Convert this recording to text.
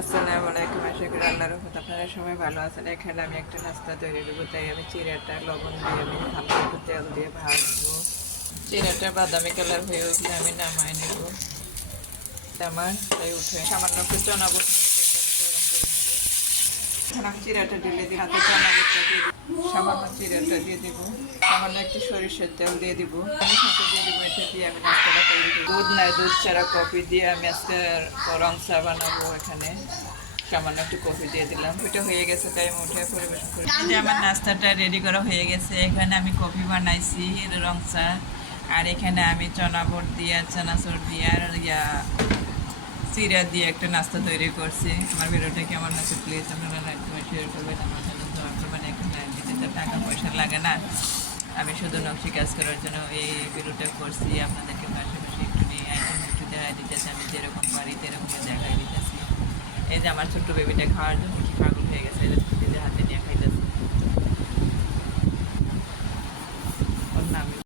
আসসালামু আলাইকুম, আশা করি আল্লাহর রহমতে আপনারা সবাই ভালো আছেন। এখানে আমি একটা নাস্তা তৈরি করবো, তাই আমি চিড়াটা লবণ দিয়ে আমি হালকা একটু তেল দিয়ে ভাজবো। চিড়াটা বাদামি কালার হয়ে উঠলে আমি নামাই নেব। আমার তাই উঠে সামান্য একটু চনা বুট গরম করে নেব। এখন আমি চিড়াটা ঢেলে দিই, হাতে চনা বুটটা দিয়ে দিব, সামান্য চিড়াটা দিয়ে দিব, সামান্য একটু সরিষার তেল দিয়ে দিব, আমি সাথে দিয়ে দিব। এটা দিয়ে আমি নাস্তাটা তৈরি করবো। দুধ নাই, দুধ ছাড়া কফি দিয়ে আমি আজকে রং চা বানাবো। এখানে সামান্য একটু কফি দিয়ে দিলাম। এটা হয়ে গেছে, তাই আমি উঠে পরিবেশন করি। যে আমার নাস্তাটা রেডি করা হয়ে গেছে। এখানে আমি কফি বানাইছি, রং চা, আর এখানে আমি চনা বুট দিয়ে, চানাচুর দিয়ে, আর চিড়া দিয়ে একটা নাস্তা তৈরি করছি। আমার ভিডিওটা কেমন আছে প্লিজ আপনারা লাইক করে শেয়ার করবেন, আমার জন্য দোয়া করবেন। এখানে দিতে তো টাকা পয়সা লাগে না, আমি শুধু নকশি কাজ করার জন্য এই ভিডিওটা করছি। আপনাদেরকে পাশাপাশি একটু নিয়ে আইটেম একটু দেখাই দিতেছি, আমি যেরকম পারি সেরকম দেখাই দিতেছি। এই যে আমার ছোট্ট বেবিটা খাওয়ার জন্য কি পাগল হয়ে গেছে, এই যে হাতে নিয়ে